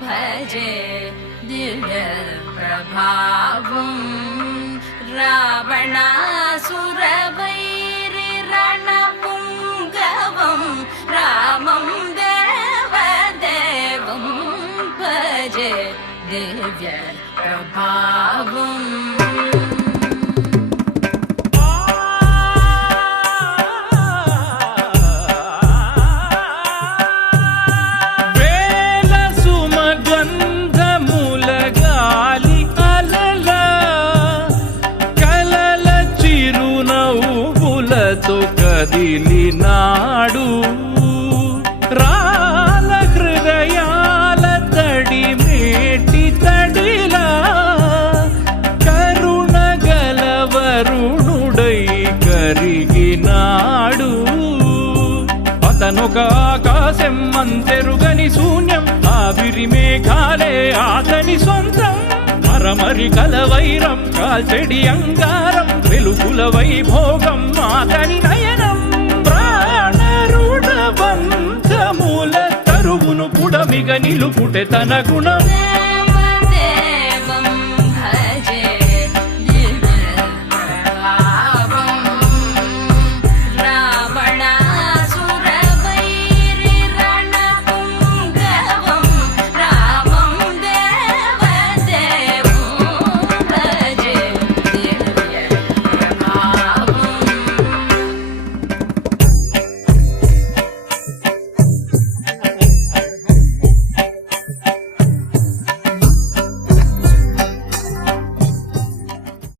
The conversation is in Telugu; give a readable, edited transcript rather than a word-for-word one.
भजे दिव्य प्रभावं रावणासुरवैरि रणपुङ्गवं रामं देवदेवं भजे दिव्य प्रभावम् కదిలినాడు రాల హృదయాల తడి మేటి తడిలా కరుణ గలవరుణుడై కరిగినాడు. అతనొక ఆకాశం అంతెరుగని శూన్యం, ఆవిరి మేఘాలే అతని సొంతం. మరమరి కలవైరం కాల్చెడి అంగారం, వెలుగుల వైభోగం అతని నయనం. ప్రాణరుణ బంధముల తరువును పుడమిగ నిలుపుటె తన గుణం.